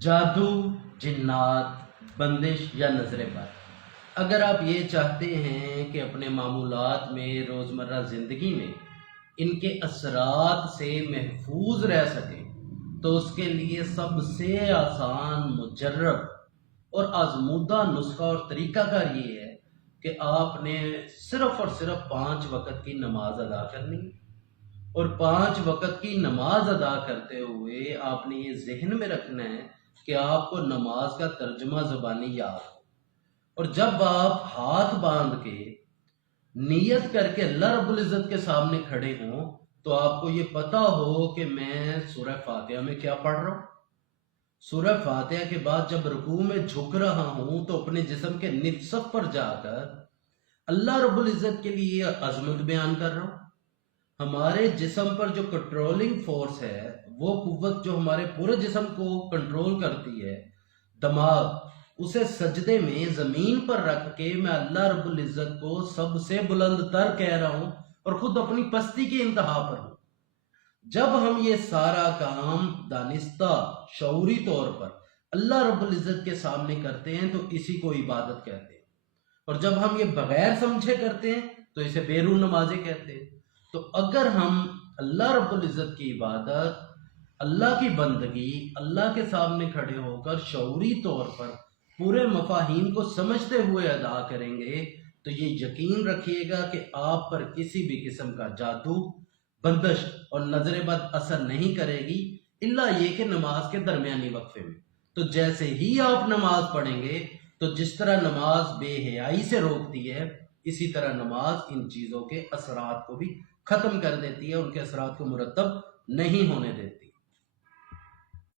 جادو، جنات، بندش یا نظر بد۔ اگر آپ یہ چاہتے ہیں کہ اپنے معمولات میں، روزمرہ زندگی میں ان کے اثرات سے محفوظ رہ سکیں تو اس کے لیے سب سے آسان، مجرب اور آزمودہ نسخہ اور طریقہ کار یہ ہے کہ آپ نے صرف اور صرف 5 وقت کی نماز ادا کرنی ہے۔ اور 5 وقت کی نماز ادا کرتے ہوئے آپ نے یہ ذہن میں رکھنا ہے کہ آپ کو نماز کا ترجمہ زبانی یاد ہو۔ اور جب آپ ہاتھ باندھ کے نیت کر کے اللہ رب العزت کے سامنے کھڑے ہوں تو آپ کو یہ پتا ہو کہ میں سورہ فاتحہ میں کیا پڑھ رہا ہوں۔ سورہ فاتحہ کے بعد جب رکوع میں جھک رہا ہوں تو اپنے جسم کے نصف پر جا کر اللہ رب العزت کے لیے عظمت بیان کر رہا ہوں۔ ہمارے جسم پر جو کنٹرولنگ فورس ہے، وہ قوت جو ہمارے پورے جسم کو کنٹرول کرتی ہے، دماغ، اسے سجدے میں زمین پر رکھ کے میں اللہ رب العزت کو سب سے بلند تر کہہ رہا ہوں اور خود اپنی پستی کی انتہا پر ہوں۔ جب ہم یہ سارا کام دانستہ شعوری طور پر اللہ رب العزت کے سامنے کرتے ہیں تو اسی کو عبادت کہتے ہیں، اور جب ہم یہ بغیر سمجھے کرتے ہیں تو اسے بیرون نمازیں کہتے ہیں۔ تو اگر ہم اللہ رب العزت کی عبادت، اللہ کی بندگی، اللہ کے سامنے کھڑے ہو کر شعوری طور پر پورے مفاہیم کو سمجھتے ہوئے ادا کریں گے تو یہ یقین رکھیے گا کہ آپ پر کسی بھی قسم کا جادو، بندش اور نظر بد اثر نہیں کرے گی، الا یہ کہ نماز کے درمیانی وقفے میں۔ تو جیسے ہی آپ نماز پڑھیں گے تو جس طرح نماز بے حیائی سے روکتی ہے، اسی طرح نماز ان چیزوں کے اثرات کو بھی ختم کر دیتی ہے، ان کے اثرات کو مرتب نہیں ہونے دیتی۔